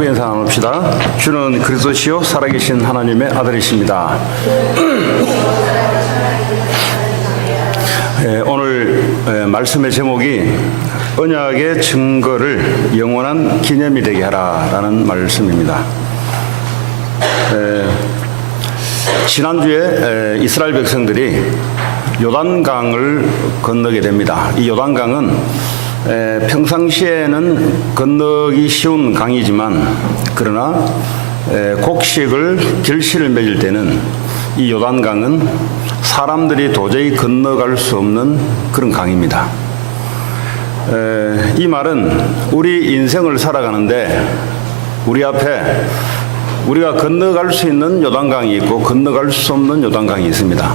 야고보 인사 나눕시다. 주는 그리스도시요 살아계신 하나님의 아들이십니다. 오늘 말씀의 제목이 언약의 증거를 영원한 기념이 되게 하라라는 말씀입니다. 지난주에 이스라엘 백성들이 요단강을 건너게 됩니다. 이 요단강은 평상시에는 건너기 쉬운 강이지만 그러나 곡식을 결실을 맺을 때는 이 요단강은 사람들이 도저히 건너갈 수 없는 그런 강입니다. 이 말은 우리 인생을 살아가는데 우리 앞에 우리가 건너갈 수 있는 요단강이 있고 건너갈 수 없는 요단강이 있습니다.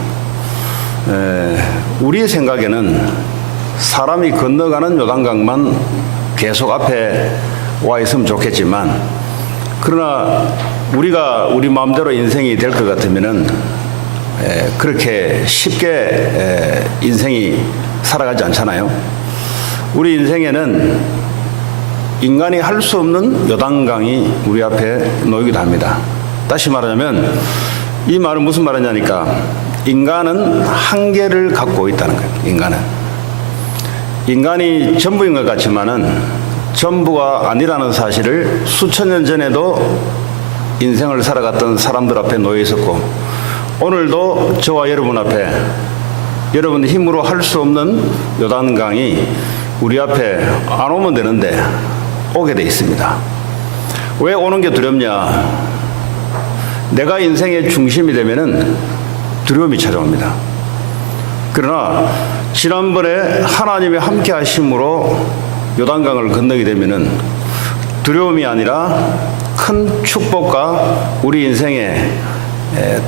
우리 생각에는 사람이 건너가는 요단강만 계속 앞에 와 있으면 좋겠지만 그러나 우리가 우리 마음대로 인생이 될 것 같으면은 그렇게 쉽게 인생이 살아가지 않잖아요. 우리 인생에는 인간이 할 수 없는 요단강이 우리 앞에 놓이기도 합니다. 다시 말하자면 이 말은 무슨 말이냐니까 인간은 한계를 갖고 있다는 거예요. 인간이 전부인 것 같지만은 전부가 아니라는 사실을 수천 년 전에도 인생을 살아갔던 사람들 앞에 놓여 있었고 오늘도 저와 여러분 앞에 여러분 힘으로 할 수 없는 요단강이 우리 앞에 안 오면 되는데 오게 돼 있습니다. 왜 오는 게 두렵냐? 내가 인생의 중심이 되면은 두려움이 찾아옵니다. 그러나 지난번에 하나님의 함께 하심으로 요단강을 건너게 되면은 두려움이 아니라 큰 축복과 우리 인생에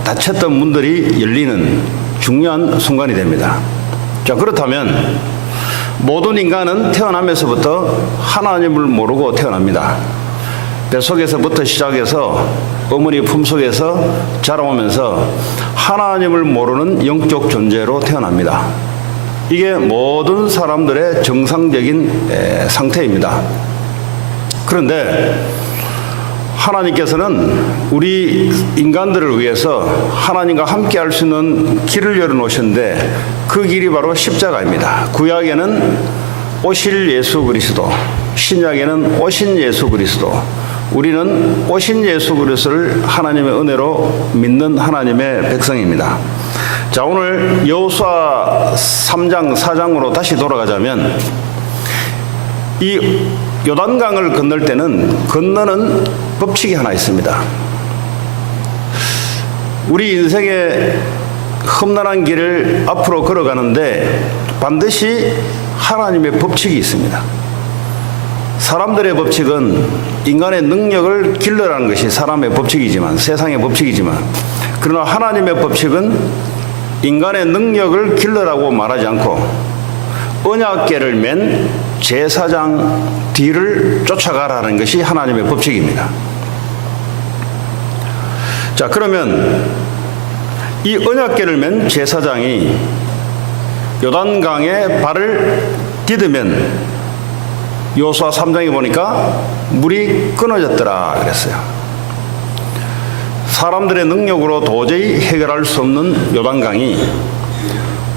닫혔던 문들이 열리는 중요한 순간이 됩니다. 자, 그렇다면 모든 인간은 태어나면서부터 하나님을 모르고 태어납니다. 뱃속에서부터 시작해서 어머니 품속에서 자라오면서 하나님을 모르는 영적 존재로 태어납니다. 이게 모든 사람들의 정상적인 상태입니다. 그런데 하나님께서는 우리 인간들을 위해서 하나님과 함께 할 수 있는 길을 열어놓으셨는데 그 길이 바로 십자가입니다. 구약에는 오실 예수 그리스도, 신약에는 오신 예수 그리스도, 우리는 오신 예수 그리스도를 하나님의 은혜로 믿는 하나님의 백성입니다. 자, 오늘 여호수아 3장 4장으로 다시 돌아가자면 이 요단강을 건널 때는 건너는 법칙이 하나 있습니다. 우리 인생의 험난한 길을 앞으로 걸어가는데 반드시 하나님의 법칙이 있습니다. 사람들의 법칙은 인간의 능력을 길러라는 것이 사람의 법칙이지만 세상의 법칙이지만 그러나 하나님의 법칙은 인간의 능력을 길러라고 말하지 않고 언약궤를 맨 제사장 뒤를 쫓아가라는 것이 하나님의 법칙입니다. 자, 그러면 이 언약궤를 맨 제사장이 요단강에 발을 디디면 여호수아 3장에 보니까 물이 끊어졌더라 그랬어요. 사람들의 능력으로 도저히 해결할 수 없는 요단강이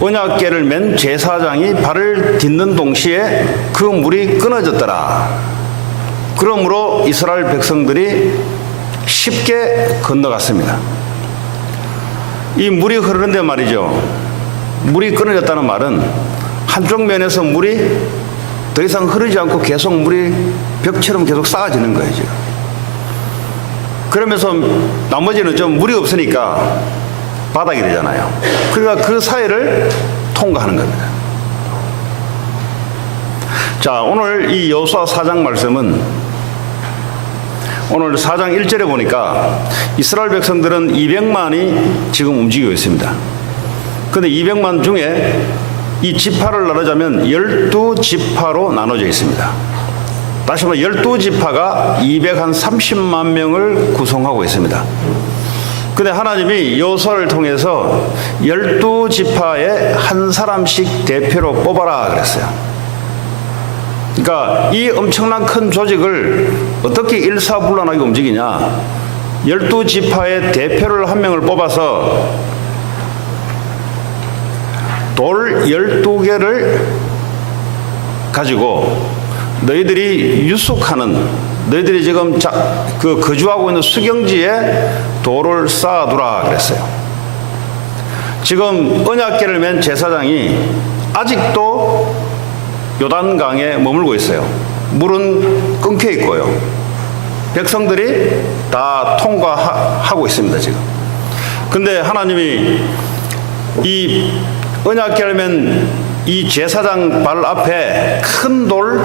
언약궤를 맨 제사장이 발을 딛는 동시에 그 물이 끊어졌더라. 그러므로 이스라엘 백성들이 쉽게 건너갔습니다. 이 물이 흐르는데 말이죠. 물이 끊어졌다는 말은 한쪽 면에서 물이 더 이상 흐르지 않고 계속 물이 벽처럼 계속 쌓아지는 거예요, 지금. 그러면서 나머지는 좀 물이 없으니까 바닥이 되잖아요. 그러니까 그 사이를 통과하는 겁니다. 자, 오늘 이 여호수아 4장 말씀은 오늘 4장 1절에 보니까 이스라엘 백성들은 200만이 지금 움직이고 있습니다. 그런데 200만 중에 이 지파를 나누자면 12지파로 나눠져 있습니다. 다시 말해 12지파가 230만 명을 구성하고 있습니다. 근데 하나님이 여호수아를 통해서 12지파에 한 사람씩 대표로 뽑아라 그랬어요. 그러니까 이 엄청난 큰 조직을 어떻게 일사불란하게 움직이냐. 12지파의 대표를 한 명을 뽑아서 돌 12개를 가지고 너희들이 유숙하는, 너희들이 지금 거주하고 있는 수경지에 돌을 쌓아두라 그랬어요. 지금 언약궤를 맨 제사장이 아직도 요단강에 머물고 있어요. 물은 끊겨 있고요. 백성들이 다 통과하고 있습니다, 지금. 근데 하나님이 이 언약궤를 맨 이 제사장 발 앞에 큰 돌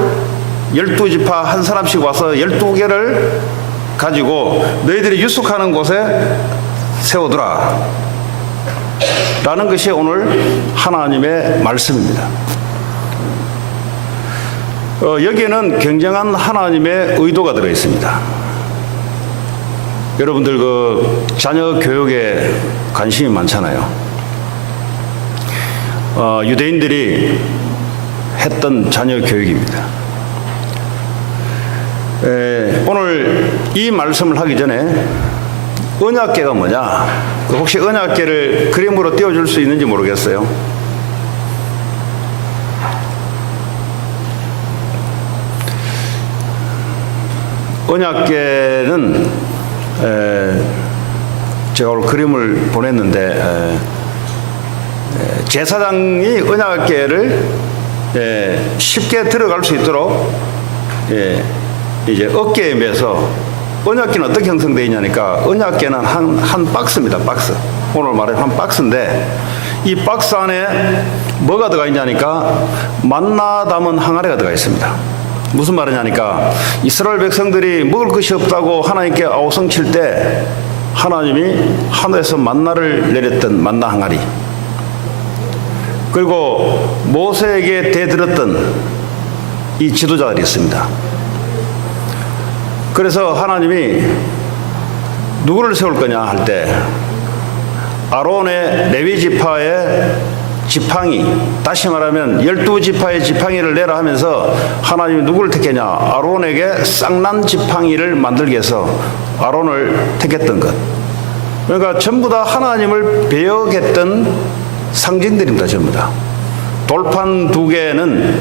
12지파 한 사람씩 와서 12개를 가지고 너희들이 유숙하는 곳에 세워두라 라는 것이 오늘 하나님의 말씀입니다. 여기에는 굉장한 하나님의 의도가 들어 있습니다. 여러분들 자녀 교육에 관심이 많잖아요. 유대인들이 했던 자녀 교육입니다. 오늘 이 말씀을 하기 전에 언약궤가 뭐냐? 혹시 언약궤를 그림으로 띄워줄 수 있는지 모르겠어요. 언약궤는 제가 오늘 그림을 보냈는데 제사장이 언약궤를 쉽게 들어갈 수 있도록 이제 어깨에 매서, 언약궤는 어떻게 형성되어 있냐니까 언약궤는 한 박스입니다. 박스. 오늘 말하면 한 박스인데 이 박스 안에 뭐가 들어가 있냐니까 만나 담은 항아리가 들어가 있습니다. 무슨 말이냐니까 이스라엘 백성들이 먹을 것이 없다고 하나님께 아우성칠 때 하나님이 하늘에서 만나를 내렸던 만나 항아리, 그리고 모세에게 대들었던 이 지도자들이 있습니다. 그래서 하나님이 누구를 세울 거냐 할 때 아론의 레위 지파의 지팡이, 다시 말하면 12지파의 지팡이를 내라 하면서 하나님이 누구를 택했냐? 아론에게 쌍난 지팡이를 만들게 해서 아론을 택했던 것. 그러니까 전부 다 하나님을 배역했던 상징들입니다. 전부 다. 돌판 2개는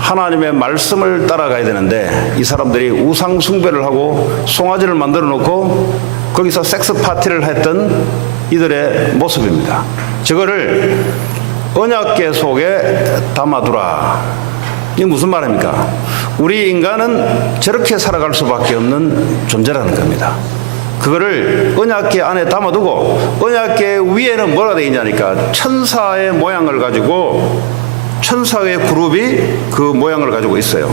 하나님의 말씀을 따라가야 되는데 이 사람들이 우상 숭배를 하고 송아지를 만들어 놓고 거기서 섹스 파티를 했던 이들의 모습입니다. 저거를 언약궤 속에 담아두라. 이게 무슨 말입니까? 우리 인간은 저렇게 살아갈 수밖에 없는 존재라는 겁니다. 그거를 언약궤 안에 담아두고 언약궤 위에는 뭐가 되어 있냐니까 천사의 모양을 가지고, 천사의 그룹이 그 모양을 가지고 있어요.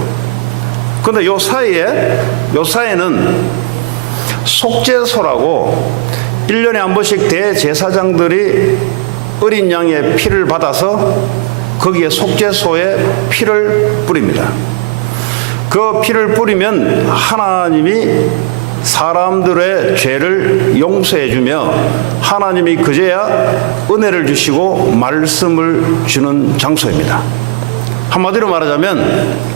그런데 요 사이에는 속죄소라고 1년에 한 번씩 대제사장들이 어린 양의 피를 받아서 거기에 속죄소에 피를 뿌립니다. 그 피를 뿌리면 하나님이 사람들의 죄를 용서해 주며 하나님이 그제야 은혜를 주시고 말씀을 주는 장소입니다. 한마디로 말하자면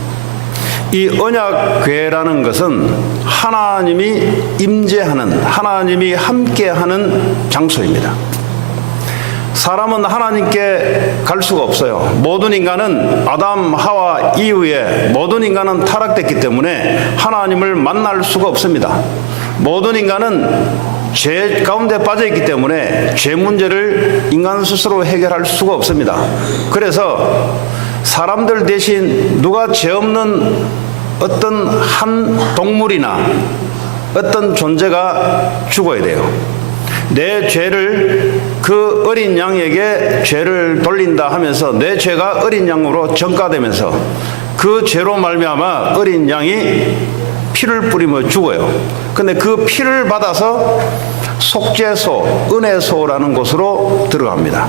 이 언약궤라는 것은 하나님이 임재하는, 하나님이 함께하는 장소입니다. 사람은 하나님께 갈 수가 없어요. 모든 인간은 아담, 하와 이후에 모든 인간은 타락됐기 때문에 하나님을 만날 수가 없습니다. 모든 인간은 죄 가운데 빠져있기 때문에 죄 문제를 인간 스스로 해결할 수가 없습니다. 그래서 사람들 대신 누가 죄 없는 어떤 한 동물이나 어떤 존재가 죽어야 돼요. 내 죄를 그 어린 양에게 죄를 돌린다 하면서 내 죄가 어린 양으로 전가되면서 그 죄로 말미암아 어린 양이 피를 뿌리며 죽어요. 근데 그 피를 받아서 속죄소, 은혜소라는 곳으로 들어갑니다.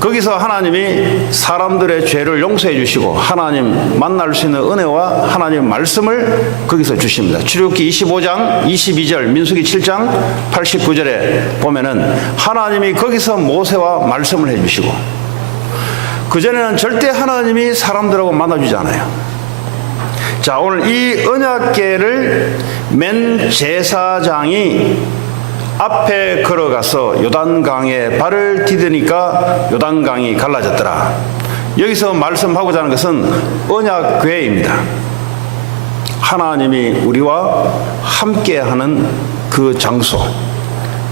거기서 하나님이 사람들의 죄를 용서해 주시고 하나님 만날 수 있는 은혜와 하나님의 말씀을 거기서 주십니다. 출애굽기 25장 22절, 민수기 7장 89절에 보면은 하나님이 거기서 모세와 말씀을 해 주시고 그전에는 절대 하나님이 사람들하고 만나주지 않아요. 자, 오늘 이 언약궤를 맨 제사장이 앞에 걸어가서 요단강에 발을 디디니까 요단강이 갈라졌더라. 여기서 말씀하고자 하는 것은 언약궤입니다. 하나님이 우리와 함께하는 그 장소.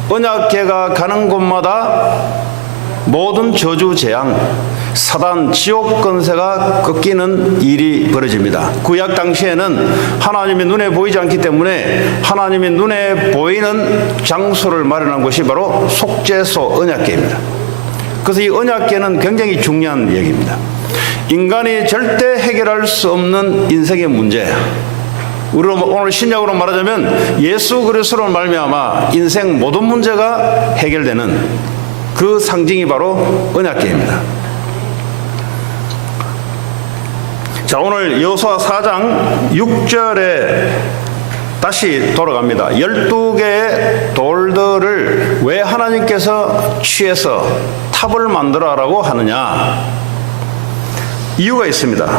언약궤가 가는 곳마다 모든 저주 재앙, 사단 지옥 권세가 꺾이는 일이 벌어집니다. 구약 당시에는 하나님이 눈에 보이지 않기 때문에 하나님이 눈에 보이는 장소를 마련한 곳이 바로 속죄소 언약궤입니다. 그래서 이 언약궤는 굉장히 중요한 얘기입니다. 인간이 절대 해결할 수 없는 인생의 문제, 우리로 오늘 신약으로 말하자면 예수 그리스도로 말미암아 인생 모든 문제가 해결되는 그 상징이 바로 언약궤입니다. 자, 오늘 여호수아 4장 6절에 다시 돌아갑니다. 12개의 돌들을 왜 하나님께서 취해서 탑을 만들어라고 하느냐? 이유가 있습니다.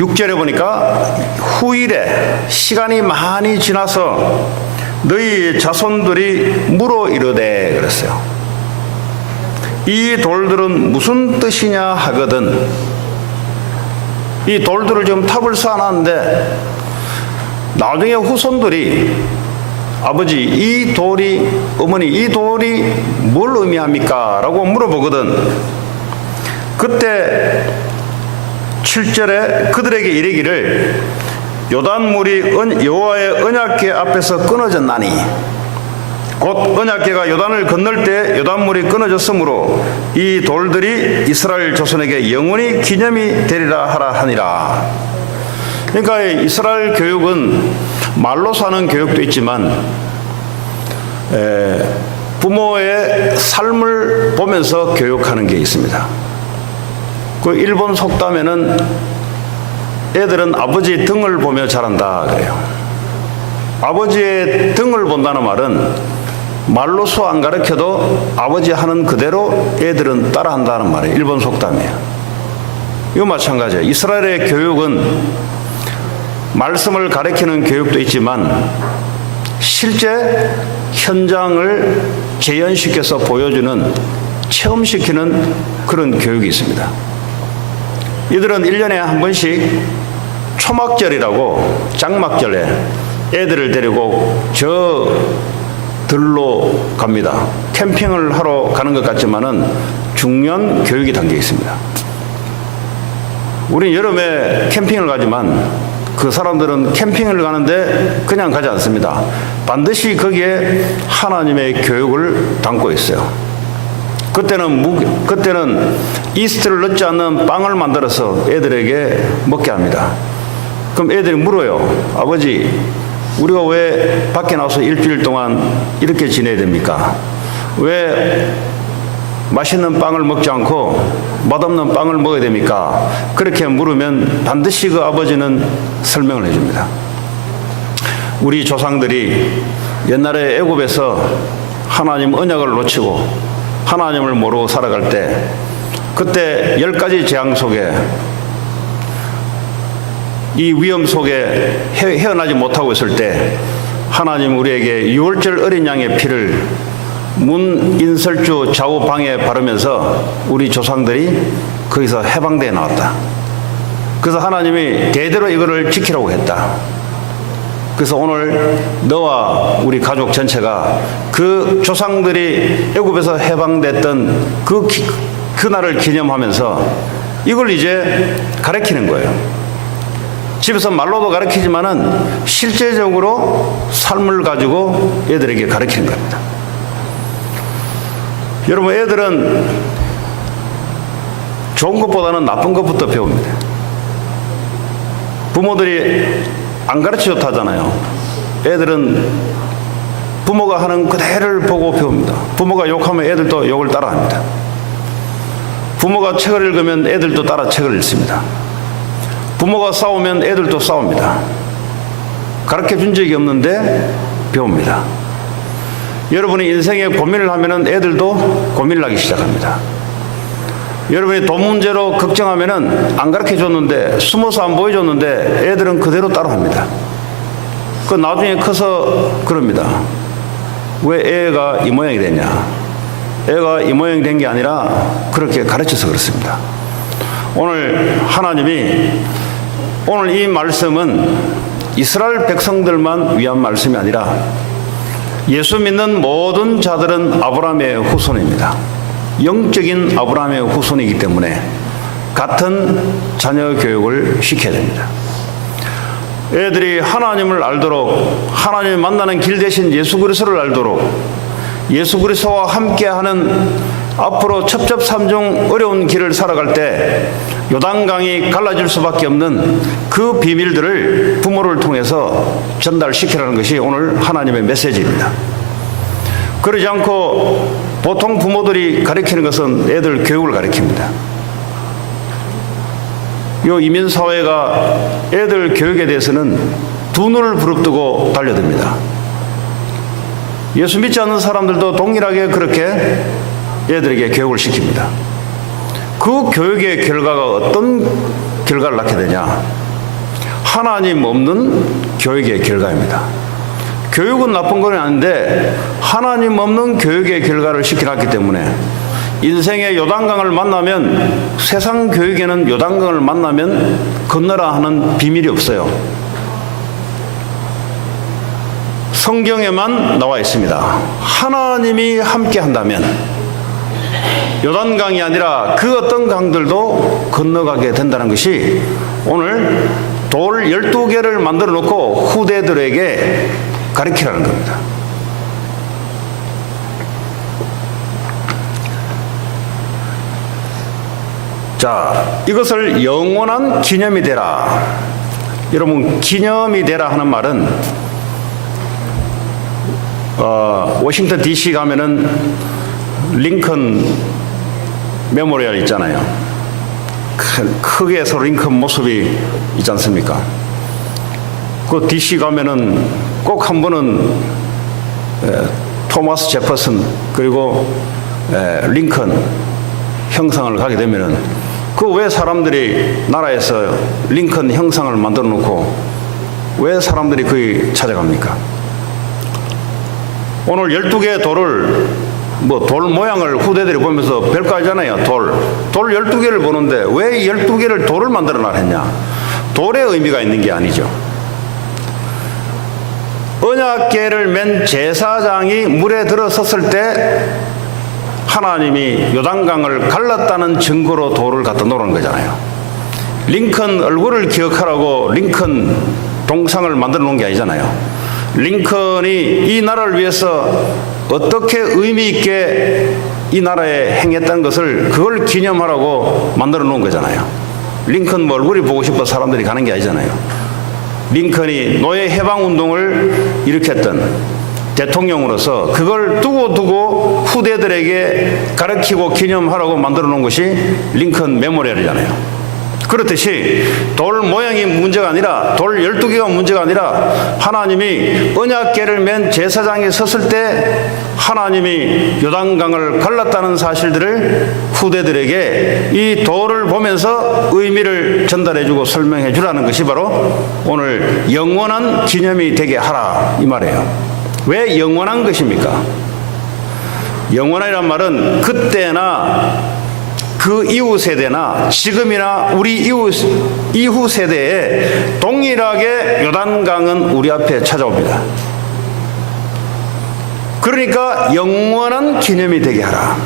6절에 보니까 후일에 시간이 많이 지나서 너희 자손들이 물어 이르되 그랬어요. 이 돌들은 무슨 뜻이냐 하거든. 이 돌들을 지금 탑을 쌓아놨는데 나중에 후손들이 아버지 이 돌이, 어머니 이 돌이 뭘 의미합니까? 라고 물어보거든. 그때 7절에 그들에게 이르기를 요단물이 여호와의 언약궤 앞에서 끊어졌나니 곧 언약궤가 요단을 건널 때 요단물이 끊어졌으므로 이 돌들이 이스라엘 조선에게 영원히 기념이 되리라 하라 하니라. 그러니까 이스라엘 교육은 말로 사는 교육도 있지만 부모의 삶을 보면서 교육하는 게 있습니다. 그 일본 속담에는 애들은 아버지 등을 보며 자란다 그래요. 아버지의 등을 본다는 말은 말로서 안 가르쳐도 아버지 하는 그대로 애들은 따라한다는 말이에요. 일본 속담이에요. 이거 마찬가지예요. 이스라엘의 교육은 말씀을 가르치는 교육도 있지만 실제 현장을 재현시켜서 보여주는, 체험시키는 그런 교육이 있습니다. 이들은 1년에 한 번씩 초막절이라고 장막절에 애들을 데리고 저 들로 갑니다. 캠핑을 하러 가는 것 같지만은 중요한 교육이 담겨 있습니다. 우린 여름에 캠핑을 가지만 그 사람들은 캠핑을 가는데 그냥 가지 않습니다. 반드시 거기에 하나님의 교육을 담고 있어요. 그때는 이스트를 넣지 않는 빵을 만들어서 애들에게 먹게 합니다. 그럼 애들이 물어요. 아버지, 우리가 왜 밖에 나와서 일주일 동안 이렇게 지내야 됩니까? 왜 맛있는 빵을 먹지 않고 맛없는 빵을 먹어야 됩니까? 그렇게 물으면 반드시 그 아버지는 설명을 해줍니다. 우리 조상들이 옛날에 애굽에서 하나님 언약을 놓치고 하나님을 모르고 살아갈 때 그때 10가지 재앙 속에 이 위험 속에 헤어나지 못하고 있을 때 하나님 우리에게 유월절 어린 양의 피를 문 인설주 좌우 방에 바르면서 우리 조상들이 거기서 해방되어 나왔다. 그래서 하나님이 대대로 이거를 지키라고 했다. 그래서 오늘 너와 우리 가족 전체가 그 조상들이 애굽에서 해방됐던 그날을 기념하면서 이걸 이제 가르치는 거예요. 집에서 말로도 가르치지만은 실제적으로 삶을 가지고 애들에게 가르치는 겁니다. 여러분, 애들은 좋은 것보다는 나쁜 것부터 배웁니다. 부모들이 안 가르쳐 좋다잖아요. 애들은 부모가 하는 그대로를 보고 배웁니다. 부모가 욕하면 애들도 욕을 따라합니다. 부모가 책을 읽으면 애들도 따라 책을 읽습니다. 부모가 싸우면 애들도 싸웁니다. 가르쳐 준 적이 없는데 배웁니다. 여러분이 인생에 고민을 하면은 애들도 고민을 하기 시작합니다. 여러분이 돈 문제로 걱정하면은 안 가르쳐 줬는데, 숨어서 안 보여줬는데 애들은 그대로 따라합니다. 그 나중에 커서 그럽니다. 왜 애가 이 모양이 됐냐? 애가 이 모양이 된 게 아니라 그렇게 가르쳐서 그렇습니다. 오늘 하나님이, 오늘 이 말씀은 이스라엘 백성들만 위한 말씀이 아니라 예수 믿는 모든 자들은 아브라함의 후손입니다. 영적인 아브라함의 후손이기 때문에 같은 자녀 교육을 시켜야 됩니다. 애들이 하나님을 알도록, 하나님을 만나는 길 대신 예수 그리스도를 알도록, 예수 그리스도와 함께하는 앞으로 첩첩산중 어려운 길을 살아갈 때 요단강이 갈라질 수밖에 없는 그 비밀들을 부모를 통해서 전달시키라는 것이 오늘 하나님의 메시지입니다. 그러지 않고 보통 부모들이 가르치는 것은 애들 교육을 가르칩니다. 이 이민사회가 애들 교육에 대해서는 두 눈을 부릅뜨고 달려듭니다. 예수 믿지 않는 사람들도 동일하게 그렇게 애들에게 교육을 시킵니다. 그 교육의 결과가 어떤 결과를 낳게 되냐? 하나님 없는 교육의 결과입니다. 교육은 나쁜 건 아닌데 하나님 없는 교육의 결과를 시켜놨기 때문에 인생의 요단강을 만나면, 세상 교육에는 요단강을 만나면 건너라 하는 비밀이 없어요. 성경에만 나와 있습니다. 하나님이 함께 한다면 요단강이 아니라 그 어떤 강들도 건너가게 된다는 것이 오늘 돌 12개를 만들어 놓고 후대들에게 가르치라는 겁니다. 자, 이것을 영원한 기념이 되라. 여러분, 기념이 되라 하는 말은 워싱턴 DC 가면은 링컨 메모리얼 있잖아요. 크게 해서 링컨 모습이 있지 않습니까? 그 DC 가면은 꼭 한 번은 토마스 제퍼슨 그리고 링컨 형상을 가게 되면은 그 왜 사람들이 나라에서 링컨 형상을 만들어 놓고 왜 사람들이 거기 찾아갑니까? 오늘 12개의 돌을, 돌 모양을 후대들이 보면서 별거 아니잖아요. 돌 12개를 보는데 왜 12개를 돌을 만들어 놨냐? 돌의 의미가 있는 게 아니죠. 언약궤를 맨 제사장이 물에 들어섰을 때 하나님이 요단강을 갈랐다는 증거로 돌을 갖다 놓은 거잖아요. 링컨 얼굴을 기억하라고 링컨 동상을 만들어 놓은 게 아니잖아요. 링컨이 이 나라를 위해서 어떻게 의미 있게 이 나라에 행했다는 것을, 그걸 기념하라고 만들어 놓은 거잖아요. 링컨 얼굴이 보고 싶어 사람들이 가는 게 아니잖아요. 링컨이 노예 해방 운동을 일으켰던 대통령으로서 그걸 두고 후대들에게 가르치고 기념하라고 만들어 놓은 것이 링컨 메모리얼이잖아요. 그렇듯이 돌 모양이 문제가 아니라, 돌 12개가 문제가 아니라 하나님이 언약궤를 맨 제사장이 섰을 때 하나님이 요단강을 갈랐다는 사실들을 후대들에게 이 돌을 보면서 의미를 전달해주고 설명해주라는 것이 바로 오늘 영원한 기념이 되게 하라 이 말이에요. 왜 영원한 것입니까? 영원이란 말은 그때나 그 이후 세대나 지금이나 우리 이후 세대에 동일하게 요단강은 우리 앞에 찾아옵니다. 그러니까 영원한 기념이 되게 하라.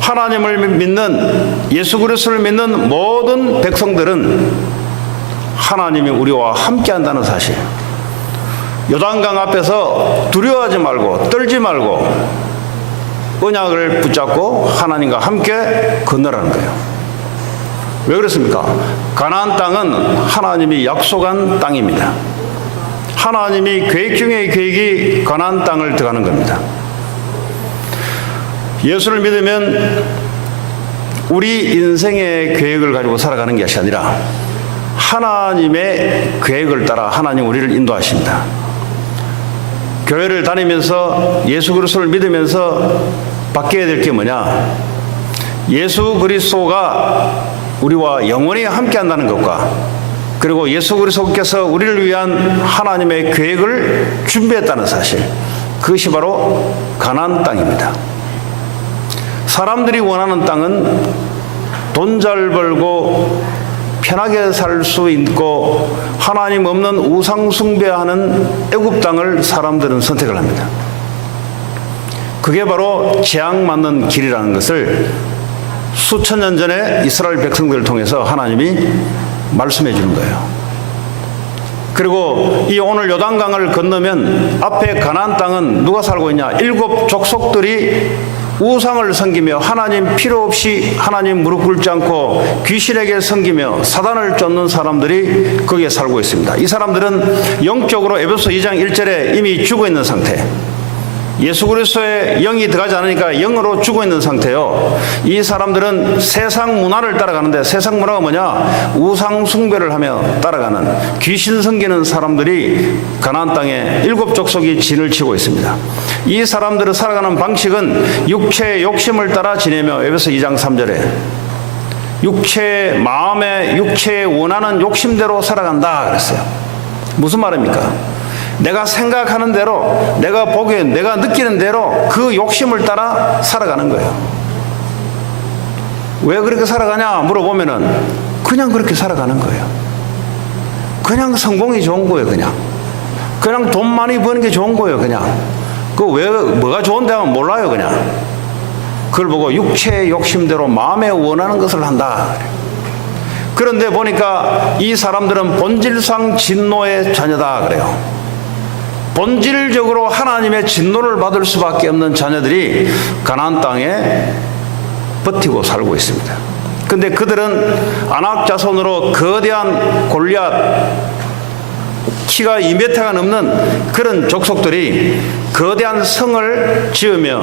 하나님을 믿는, 예수 그리스도를 믿는 모든 백성들은 하나님이 우리와 함께 한다는 사실, 요단강 앞에서 두려워하지 말고 떨지 말고 언약을 붙잡고 하나님과 함께 건너라는 거예요. 왜 그렇습니까? 가나안 땅은 하나님이 약속한 땅입니다. 하나님이 계획 중의 계획이 가나안 땅을 들어가는 겁니다. 예수를 믿으면 우리 인생의 계획을 가지고 살아가는 것이 아니라 하나님의 계획을 따라 하나님 우리를 인도하십니다. 교회를 다니면서 예수 그리스도를 믿으면서 바뀌어야 될 게 뭐냐? 예수 그리스도가 우리와 영원히 함께 한다는 것과, 그리고 예수 그리스도께서 우리를 위한 하나님의 계획을 준비했다는 사실, 그것이 바로 가나안 땅입니다. 사람들이 원하는 땅은 돈 잘 벌고 편하게 살 수 있고 하나님 없는 우상 숭배하는 애굽 땅을 사람들은 선택을 합니다. 그게 바로 재앙 맞는 길이라는 것을 수천 년 전에 이스라엘 백성들을 통해서 하나님이 말씀해 주는 거예요. 그리고 이 오늘 요단강을 건너면 앞에 가나안 땅은 누가 살고 있냐? 7 족속들이 우상을 섬기며 하나님 필요 없이 하나님 무릎 꿇지 않고 귀신에게 섬기며 사단을 쫓는 사람들이 거기에 살고 있습니다. 이 사람들은 영적으로 에베소 2장 1절에 이미 죽어 있는 상태, 예수 그리스도의 영이 들어가지 않으니까 영으로 죽어 있는 상태요. 이 사람들은 세상 문화를 따라가는데, 세상 문화가 뭐냐? 우상 숭배를 하며 따라가는 귀신 섬기는 사람들이 가나안 땅에 7 족속이 진을 치고 있습니다. 이 사람들을 살아가는 방식은 육체의 욕심을 따라 지내며, 에베소 2장 3절에 육체의 마음에 육체의 원하는 욕심대로 살아간다 그랬어요. 무슨 말입니까? 내가 생각하는 대로, 내가 보기엔, 내가 느끼는 대로 그 욕심을 따라 살아가는 거예요. 왜 그렇게 살아가냐 물어보면은 그냥 그렇게 살아가는 거예요. 그냥 성공이 좋은 거예요. 그냥 돈 많이 버는 게 좋은 거예요. 그냥 그 왜 뭐가 좋은데 하면 몰라요. 그냥 그걸 보고 육체의 욕심대로 마음에 원하는 것을 한다. 그런데 보니까 이 사람들은 본질상 진노의 자녀다 그래요. 본질적으로 하나님의 진노를 받을 수밖에 없는 자녀들이 가나안 땅에 버티고 살고 있습니다. 그런데 그들은 아낙 자손으로 거대한 골리앗, 키가 2m가 넘는 그런 족속들이 거대한 성을 지으며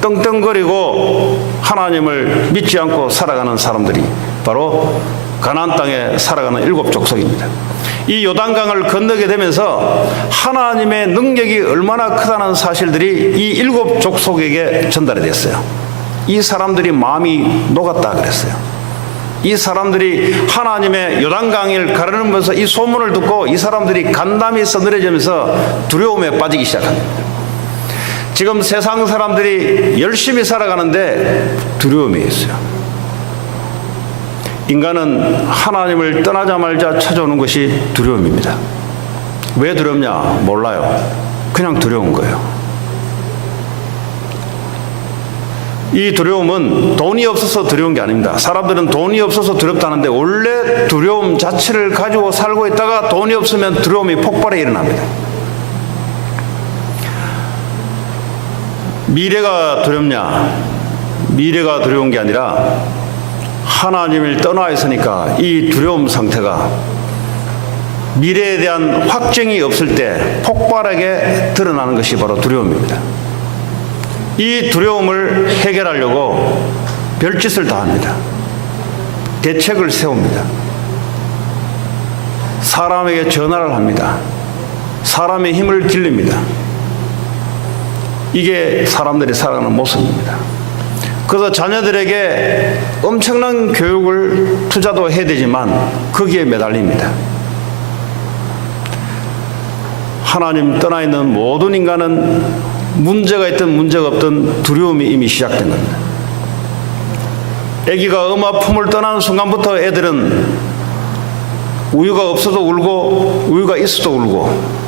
떵떵거리고 하나님을 믿지 않고 살아가는 사람들이 바로 가나안 땅에 살아가는 7 족속입니다. 이 요단강을 건너게 되면서 하나님의 능력이 얼마나 크다는 사실들이 이 7 족속에게 전달이 됐어요. 이 사람들이 마음이 녹았다 그랬어요. 이 사람들이 하나님의 요단강을 가르면서 이 소문을 듣고 이 사람들이 간담이 서늘해지면서 두려움에 빠지기 시작합니다. 지금 세상 사람들이 열심히 살아가는데 두려움이 있어요. 인간은 하나님을 떠나자마자 찾아오는 것이 두려움입니다. 왜 두렵냐? 몰라요. 그냥 두려운 거예요. 이 두려움은 돈이 없어서 두려운 게 아닙니다. 사람들은 돈이 없어서 두렵다는데 원래 두려움 자체를 가지고 살고 있다가 돈이 없으면 두려움이 폭발해 일어납니다. 미래가 두렵냐? 미래가 두려운 게 아니라 하나님을 떠나 있으니까 이 두려움 상태가 미래에 대한 확증이 없을 때 폭발하게 드러나는 것이 바로 두려움입니다. 이 두려움을 해결하려고 별짓을 다 합니다. 대책을 세웁니다. 사람에게 전화를 합니다. 사람의 힘을 길릅니다. 이게 사람들이 살아가는 모습입니다. 그래서 자녀들에게 엄청난 교육을 투자도 해야 되지만 거기에 매달립니다. 하나님 떠나 있는 모든 인간은 문제가 있든 문제가 없든 두려움이 이미 시작된 겁니다. 아기가 엄마 품을 떠나는 순간부터 애들은 우유가 없어도 울고 우유가 있어도 울고,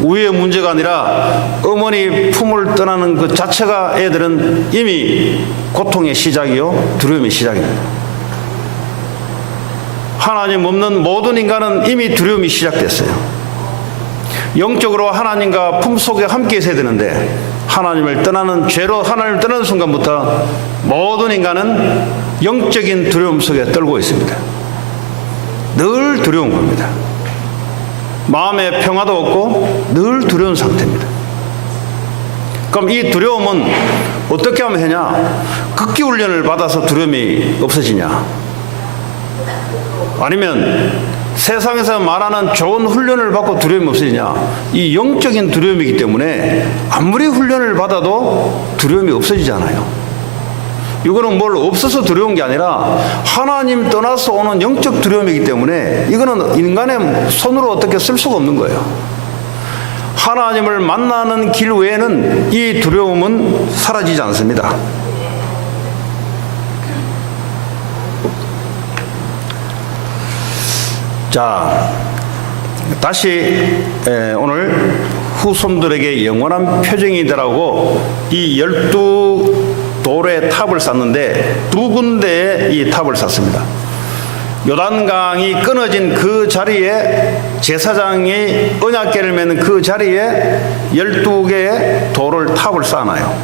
우유의 문제가 아니라 어머니 품을 떠나는 그 자체가 애들은 이미 고통의 시작이요, 두려움의 시작입니다. 하나님 없는 모든 인간은 이미 두려움이 시작됐어요. 영적으로 하나님과 품속에 함께 있어야 되는데 하나님을 떠나는 죄로 하나님을 떠나는 순간부터 모든 인간은 영적인 두려움 속에 떨고 있습니다. 늘 두려운 겁니다. 마음에 평화도 없고 늘 두려운 상태입니다. 그럼 이 두려움은 어떻게 하면 되냐? 극기 훈련을 받아서 두려움이 없어지냐? 아니면 세상에서 말하는 좋은 훈련을 받고 두려움이 없어지냐? 이 영적인 두려움이기 때문에 아무리 훈련을 받아도 두려움이 없어지잖아요. 이거는 뭘 없어서 두려운 게 아니라 하나님 떠나서 오는 영적 두려움이기 때문에 이거는 인간의 손으로 어떻게 쓸 수가 없는 거예요. 하나님을 만나는 길 외에는 이 두려움은 사라지지 않습니다. 자, 다시 오늘 후손들에게 영원한 표징이 되라고 이 12돌의 탑을 쌓는데 두 군데에 이 탑을 쌓습니다. 요단강이 끊어진 그 자리에 제사장이 언약궤를 매는 그 자리에 12개의 돌을 탑을 쌓아놔요.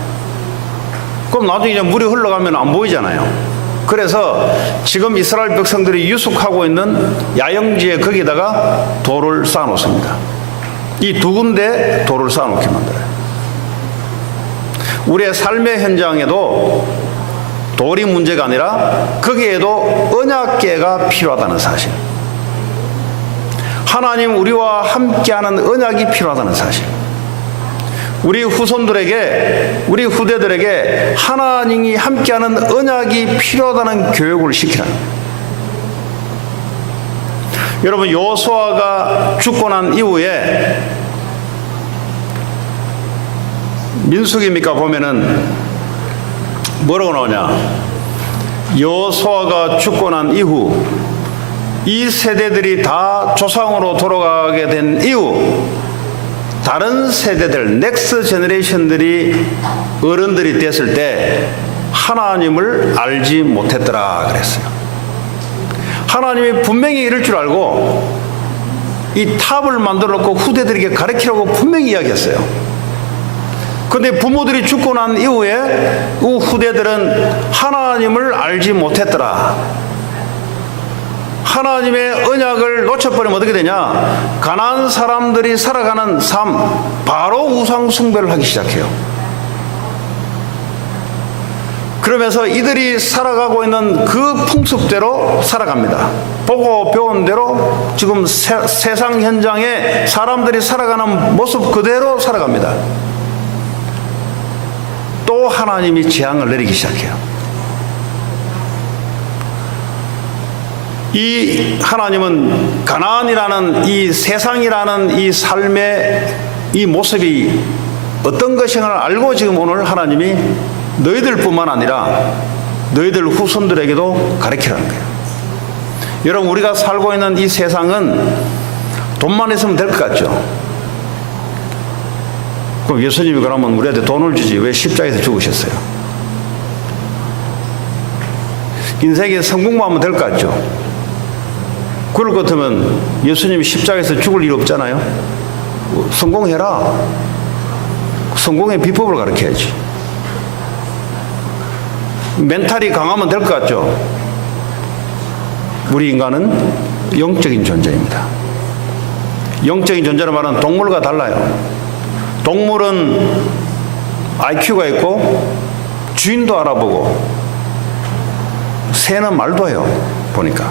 그럼 나중에 이제 물이 흘러가면 안 보이잖아요. 그래서 지금 이스라엘 백성들이 유숙하고 있는 야영지에 거기다가 돌을 쌓아놓습니다. 이 두 군데 돌을 쌓아놓게 만들어요. 우리의 삶의 현장에도 돌이 문제가 아니라 거기에도 언약궤가 필요하다는 사실, 하나님 우리와 함께하는 언약이 필요하다는 사실, 우리 후손들에게, 우리 후대들에게 하나님이 함께하는 언약이 필요하다는 교육을 시키라는 거예요. 여러분, 여호수아가 죽고 난 이후에 민수기입니까 보면은 뭐라고 나오냐? 여호수아가 죽고 난 이후 이 세대들이 다 조상으로 돌아가게 된 이후 다른 세대들, 넥스트 제너레이션들이 어른들이 됐을 때 하나님을 알지 못했더라 그랬어요. 하나님이 분명히 이럴 줄 알고 이 탑을 만들어 놓고 후대들에게 가르치라고 분명히 이야기했어요. 그런데 부모들이 죽고 난 이후에 그 후대들은 하나님을 알지 못했더라. 하나님의 언약을 놓쳐버리면 어떻게 되냐? 가나안 사람들이 살아가는 삶, 바로 우상 숭배를 하기 시작해요. 그러면서 이들이 살아가고 있는 그 풍습대로 살아갑니다. 보고 배운 대로 지금 세상 현장에 사람들이 살아가는 모습 그대로 살아갑니다. 또 하나님이 재앙을 내리기 시작해요. 이 하나님은 가나안이라는 이 세상이라는 이 삶의 이 모습이 어떤 것인가를 알고 지금 오늘 하나님이 너희들뿐만 아니라 너희들 후손들에게도 가르치라는 거예요. 여러분, 우리가 살고 있는 이 세상은 돈만 있으면 될 것 같죠? 그럼 예수님이 그러면 우리한테 돈을 주지 왜 십자가에서 죽으셨어요? 인생에 성공만 하면 될 것 같죠? 그럴 것 같으면 예수님이 십자가에서 죽을 일 없잖아요. 성공해라. 성공의 비법을 가르쳐야지. 멘탈이 강하면 될 것 같죠? 우리 인간은 영적인 존재입니다. 영적인 존재는 말은 동물과 달라요. 동물은 IQ가 있고 주인도 알아보고 새는 말도 해요. 보니까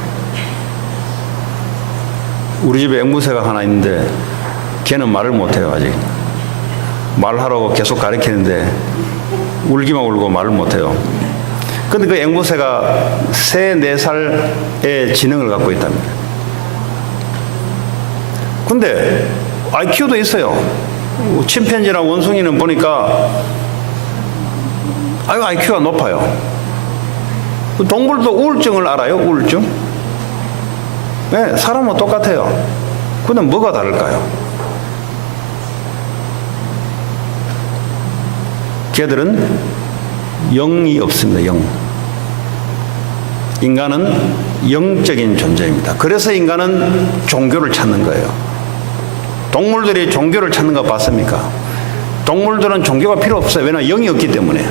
우리 집에 앵무새가 하나 있는데 걔는 말을 못해요. 아직 말하라고 계속 가르치는데 울기만 울고 말을 못해요. 근데 그 앵무새가 3, 4살의 지능을 갖고 있답니다. 근데 IQ도 있어요. 침팬지랑 원숭이는 보니까 IQ가 높아요. 동물도 우울증을 알아요. 우울증. 네, 사람은 똑같아요. 근데 뭐가 다를까요? 걔들은 영이 없습니다. 영. 인간은 영적인 존재입니다. 그래서 인간은 종교를 찾는 거예요. 동물들이 종교를 찾는 거 봤습니까? 동물들은 종교가 필요 없어요. 왜냐하면 영이 없기 때문에.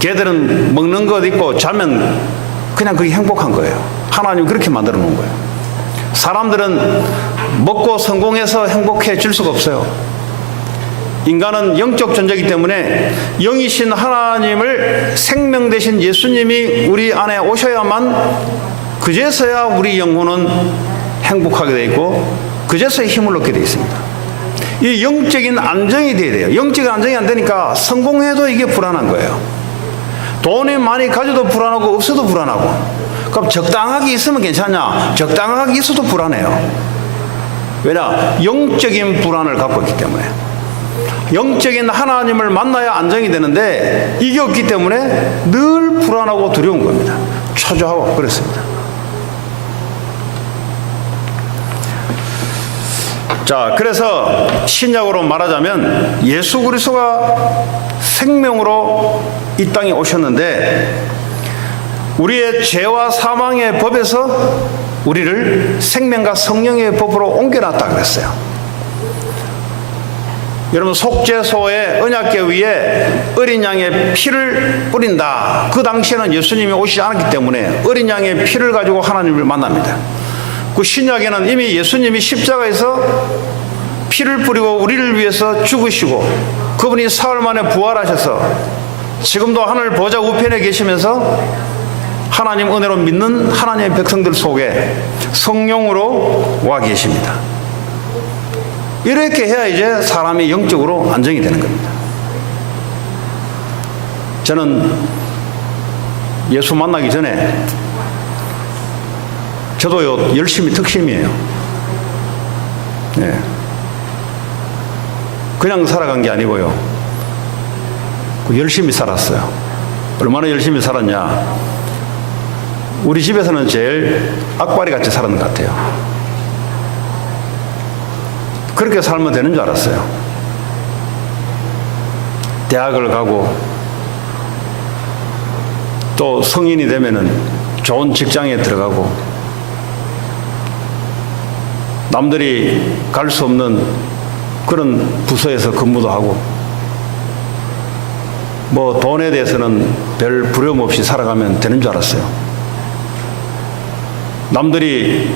걔들은 먹는 것 있고 자면 그냥 그게 행복한 거예요. 하나님이 그렇게 만들어 놓은 거예요. 사람들은 먹고 성공해서 행복해질 수가 없어요. 인간은 영적 존재이기 때문에 영이신 하나님을, 생명 되신 예수님이 우리 안에 오셔야만 그제서야 우리 영혼은 행복하게 되어 있고 그제서야 힘을 얻게 되어 있습니다. 이 영적인 안정이 되어야 돼요. 영적인 안정이 안 되니까 성공해도 이게 불안한 거예요. 돈이 많이 가져도 불안하고 없어도 불안하고. 그럼 적당하게 있으면 괜찮냐? 적당하게 있어도 불안해요. 왜냐? 영적인 불안을 갖고 있기 때문에. 영적인 하나님을 만나야 안정이 되는데 이게 없기 때문에 늘 불안하고 두려운 겁니다. 초조하고 그렇습니다. 자, 그래서 신약으로 말하자면 예수 그리스도가 생명으로 이 땅에 오셨는데 우리의 죄와 사망의 법에서 우리를 생명과 성령의 법으로 옮겨놨다 그랬어요. 여러분, 속죄소의 언약궤 위에 어린 양의 피를 뿌린다. 그 당시에는 예수님이 오시지 않았기 때문에 어린 양의 피를 가지고 하나님을 만납니다. 그 신약에는 이미 예수님이 십자가에서 피를 뿌리고 우리를 위해서 죽으시고 그분이 사흘 만에 부활하셔서 지금도 하늘 보좌 우편에 계시면서 하나님 은혜로 믿는 하나님의 백성들 속에 성령으로 와 계십니다. 이렇게 해야 이제 사람이 영적으로 안정이 되는 겁니다. 저는 예수 만나기 전에 저도요 열심히 특심이에요. 네. 그냥 살아간 게 아니고요. 열심히 살았어요. 얼마나 열심히 살았냐? 우리 집에서는 제일 악바리 같이 살았는 것 같아요. 그렇게 살면 되는 줄 알았어요. 대학을 가고 또 성인이 되면은 좋은 직장에 들어가고 남들이 갈 수 없는 그런 부서에서 근무도 하고 뭐 돈에 대해서는 별 부려움 없이 살아가면 되는 줄 알았어요. 남들이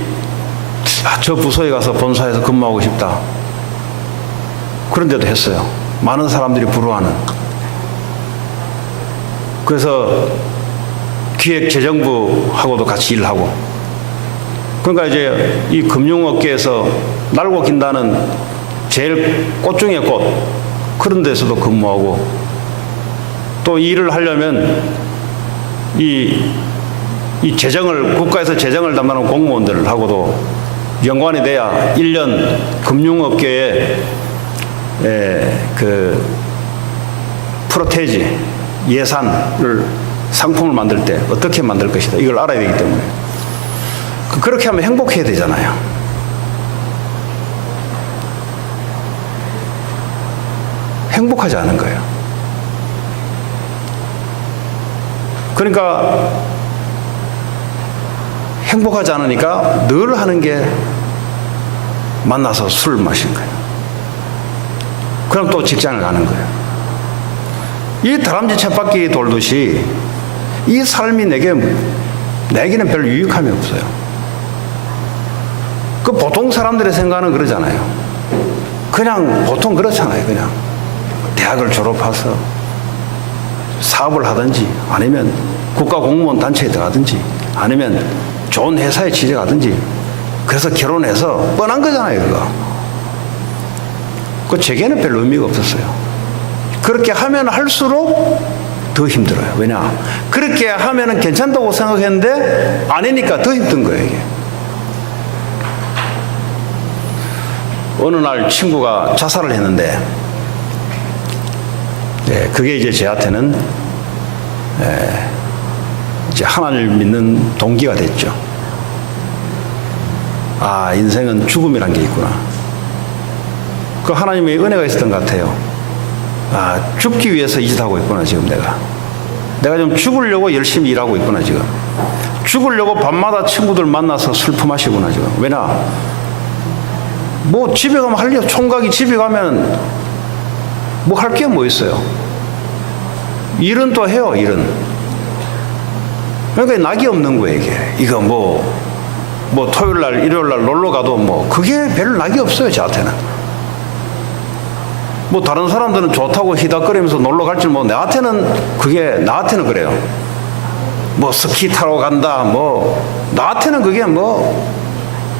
저 부서에 가서 본사에서 근무하고 싶다. 그런데도 했어요. 많은 사람들이 부러워하는. 그래서 기획재정부하고도 같이 일을 하고. 그러니까 이제 이 금융업계에서 날고 긴다는 제일 꽃 중의 꽃, 그런 데서도 근무하고 또 일을 하려면 이 재정을, 국가에서 재정을 담당하는 공무원들하고도 연관이 돼야 1년 금융업계에 그 프로테이지 예산을 상품을 만들 때 어떻게 만들 것이다 이걸 알아야 되기 때문에 그렇게 하면 행복해야 되잖아요. 행복하지 않은 거예요. 그러니까 행복하지 않으니까 늘 하는 게 만나서 술 마시는 거예요. 그럼 또 직장을 가는 거예요. 이 다람쥐 쳇바퀴 돌듯이 이 삶이 내게는 별 유익함이 없어요. 그 보통 사람들의 생각은 그러잖아요. 그냥 보통 그렇잖아요. 그냥 대학을 졸업해서 사업을 하든지 아니면 국가공무원 단체에 들어가든지 아니면 좋은 회사에 취직하든지 그래서 결혼해서 뻔한 거잖아요. 그거. 그 제게는 별 의미가 없었어요. 그렇게 하면 할수록 더 힘들어요. 왜냐? 그렇게 하면은 괜찮다고 생각했는데 아니니까 더 힘든 거예요. 이게. 어느 날 친구가 자살을 했는데 그게 이제 저한테는 이제 하나님을 믿는 동기가 됐죠. 아, 인생은 죽음이란 게 있구나. 그 하나님의 은혜가 있었던 것 같아요. 아, 죽기 위해서 이 짓 하고 있구나, 지금 내가 좀 죽으려고 열심히 일하고 있구나, 지금. 죽으려고 밤마다 친구들 만나서 술 품마시구나, 지금. 왜냐? 뭐 집에 가면 할 일, 총각이 집에 가면 뭐 할 게 뭐 있어요? 일은 또 해요, 일은. 그러니까 낙이 없는 거예요, 이게. 이거 뭐 토요일 날, 일요일 날 놀러 가도 뭐, 그게 별 낙이 없어요, 저한테는. 뭐, 다른 사람들은 좋다고 희닥거리면서 놀러 갈지 뭐, 나한테는 그래요. 뭐 스키 타러 간다, 뭐 나한테는 그게 뭐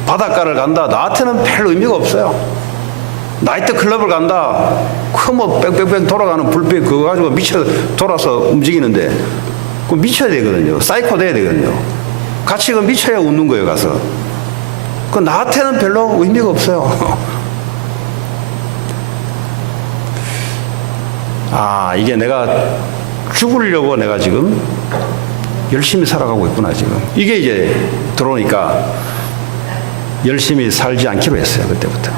바닷가를 간다, 나한테는 별 의미가 없어요. 나이트 클럽을 간다, 그 뭐 뺑뺑뺑 돌아가는 불빛 그거 가지고 미쳐 돌아서 움직이는데 그 미쳐야 되거든요. 사이코 돼야 되거든요. 같이 그 미쳐야 웃는 거예요, 가서. 그 나한테는 별로 의미가 없어요. 아, 이게 내가 죽으려고 내가 지금 열심히 살아가고 있구나, 지금. 이게 이제 들어오니까 열심히 살지 않기로 했어요, 그때부터.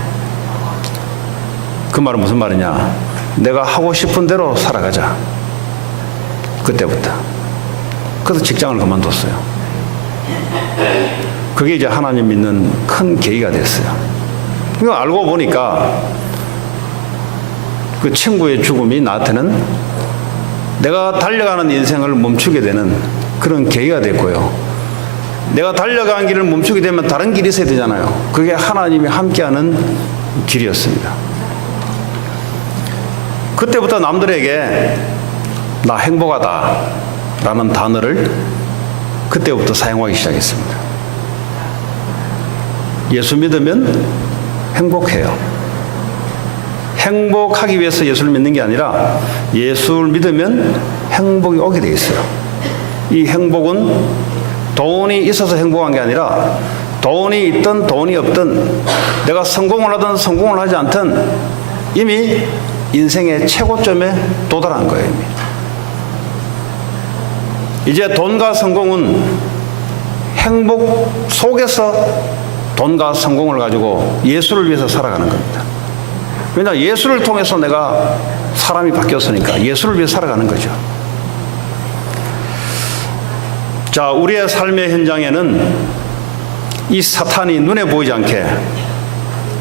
그 말은 무슨 말이냐? 내가 하고 싶은 대로 살아가자. 그때부터. 그래서 직장을 그만뒀어요. 그게 이제 하나님 믿는 큰 계기가 됐어요. 이거 알고 보니까 그 친구의 죽음이 나한테는 내가 달려가는 인생을 멈추게 되는 그런 계기가 됐고요. 내가 달려가는 길을 멈추게 되면 다른 길이 있어야 되잖아요. 그게 하나님이 함께하는 길이었습니다. 그때부터 남들에게 나 행복하다 라는 단어를 그때부터 사용하기 시작했습니다. 예수 믿으면 행복해요. 행복하기 위해서 예수를 믿는 게 아니라 예수를 믿으면 행복이 오게 돼 있어요. 이 행복은 돈이 있어서 행복한 게 아니라 돈이 있든 돈이 없든 내가 성공을 하든 성공을 하지 않든 이미 인생의 최고점에 도달한 거예요. 이미. 이제 돈과 성공은 행복 속에서 돈과 성공을 가지고 예수를 위해서 살아가는 겁니다. 왜냐, 예수를 통해서 내가 사람이 바뀌었으니까 예수를 위해 살아가는 거죠. 자, 우리의 삶의 현장에는 이 사탄이 눈에 보이지 않게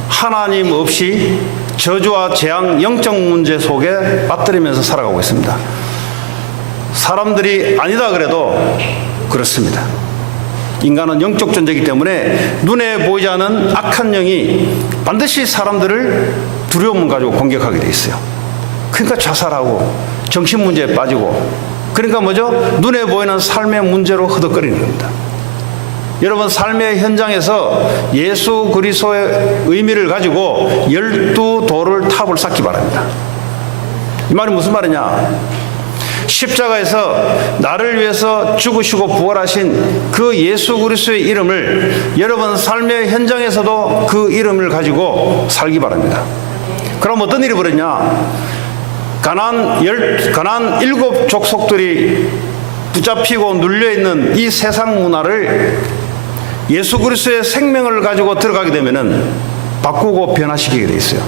하나님 없이 저주와 재앙, 영적 문제 속에 빠뜨리면서 살아가고 있습니다. 사람들이 아니다 그래도 그렇습니다. 인간은 영적 존재이기 때문에 눈에 보이지 않은 악한 영이 반드시 사람들을 두려움을 가지고 공격하게 돼 있어요. 그러니까 자살하고 정신 문제에 빠지고, 그러니까 뭐죠? 눈에 보이는 삶의 문제로 허덕거리는 겁니다. 여러분, 삶의 현장에서 예수 그리스도의 의미를 가지고 12돌을 탑을 쌓기 바랍니다. 이 말이 무슨 말이냐? 십자가에서 나를 위해서 죽으시고 부활하신 그 예수 그리스도의 이름을 여러분 삶의 현장에서도 그 이름을 가지고 살기 바랍니다. 그럼 어떤 일이 벌어지냐? 가나안 7 족속들이 붙잡히고 눌려있는 이 세상 문화를 예수 그리스도의 생명을 가지고 들어가게 되면은 바꾸고 변화시키게 돼 있어요.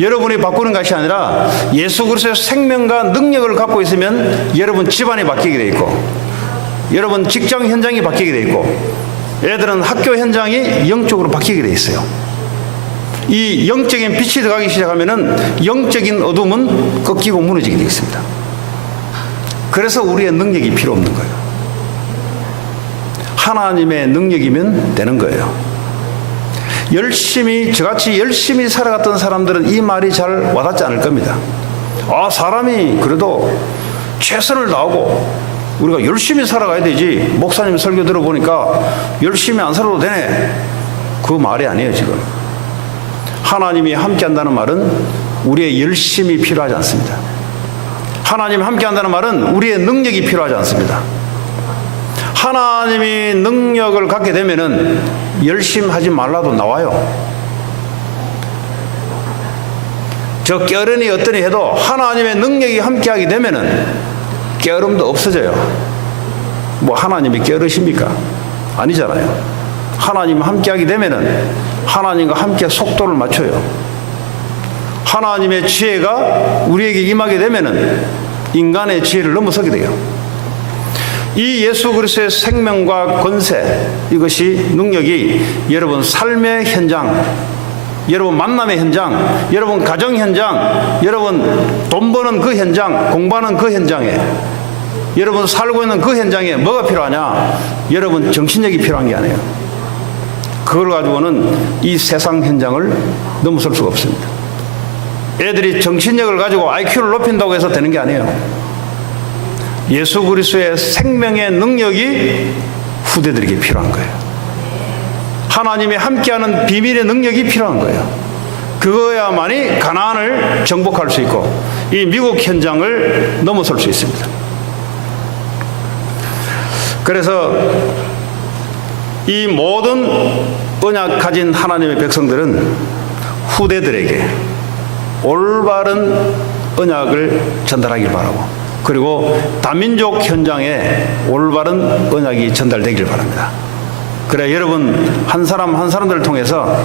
여러분이 바꾸는 것이 아니라 예수 그리스도의 생명과 능력을 갖고 있으면 여러분 집안이 바뀌게 돼 있고, 여러분 직장 현장이 바뀌게 돼 있고, 애들은 학교 현장이 영적으로 바뀌게 돼 있어요. 이 영적인 빛이 들어가기 시작하면은 영적인 어둠은 꺾이고 무너지게 돼 있습니다. 그래서 우리의 능력이 필요 없는 거예요. 하나님의 능력이면 되는 거예요. 저같이 열심히 살아갔던 사람들은 이 말이 잘 와닿지 않을 겁니다. 아, 사람이 그래도 최선을 다하고 우리가 열심히 살아가야 되지, 목사님 설교 들어보니까 열심히 안 살아도 되네, 그 말이 아니에요. 지금 하나님이 함께 한다는 말은 우리의 열심이 필요하지 않습니다. 하나님이 함께 한다는 말은 우리의 능력이 필요하지 않습니다. 하나님이 능력을 갖게 되면은 열심히 하지 말라도 나와요. 저 게으르니 어떠니 해도 하나님의 능력이 함께하게 되면은 게으름도 없어져요. 뭐 하나님이 게으르십니까? 아니잖아요. 하나님 함께하게 되면은 하나님과 함께 속도를 맞춰요. 하나님의 지혜가 우리에게 임하게 되면은 인간의 지혜를 넘어서게 돼요. 이 예수 그리스도의 생명과 권세, 이것이 능력이 여러분 삶의 현장, 여러분 만남의 현장, 여러분 가정 현장, 여러분 돈 버는 그 현장, 공부하는 그 현장에, 여러분 살고 있는 그 현장에 뭐가 필요하냐? 여러분 정신력이 필요한 게 아니에요. 그걸 가지고는 이 세상 현장을 넘어설 수가 없습니다. 애들이 정신력을 가지고 IQ를 높인다고 해서 되는 게 아니에요. 예수 그리스도의 생명의 능력이 후대들에게 필요한 거예요. 하나님이 함께하는 비밀의 능력이 필요한 거예요. 그거야만이 가나안을 정복할 수 있고 이 미국 현장을 넘어설 수 있습니다. 그래서 이 모든 언약 가진 하나님의 백성들은 후대들에게 올바른 언약을 전달하길 바라고, 그리고 다민족 현장에 올바른 언약이 전달되길 바랍니다. 그래 여러분 한 사람 한 사람들을 통해서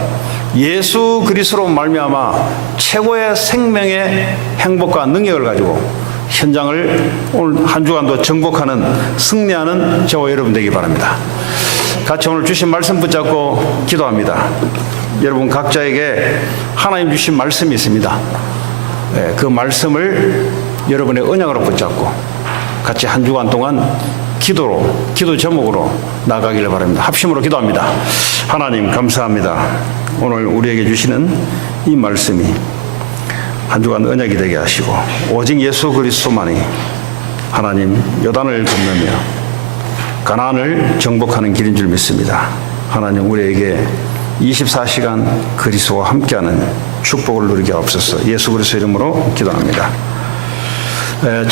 예수 그리스도로 말미암아 최고의 생명의 행복과 능력을 가지고 현장을 오늘 한 주간도 정복하는 승리하는 저와 여러분 되기 바랍니다. 같이 오늘 주신 말씀 붙잡고 기도합니다. 여러분 각자에게 하나님 주신 말씀이 있습니다. 그 말씀을 여러분의 언약으로 붙잡고 같이 한 주간 동안 기도 제목으로 나가기를 바랍니다. 합심으로 기도합니다. 하나님 감사합니다. 오늘 우리에게 주시는 이 말씀이 한 주간 언약이 되게 하시고 오직 예수 그리스도만이 하나님 요단을 건너며 가나안을 정복하는 길인 줄 믿습니다. 하나님 우리에게 24시간 그리스도와 함께하는 축복을 누리게 하옵소서. 예수 그리스도 이름으로 기도합니다.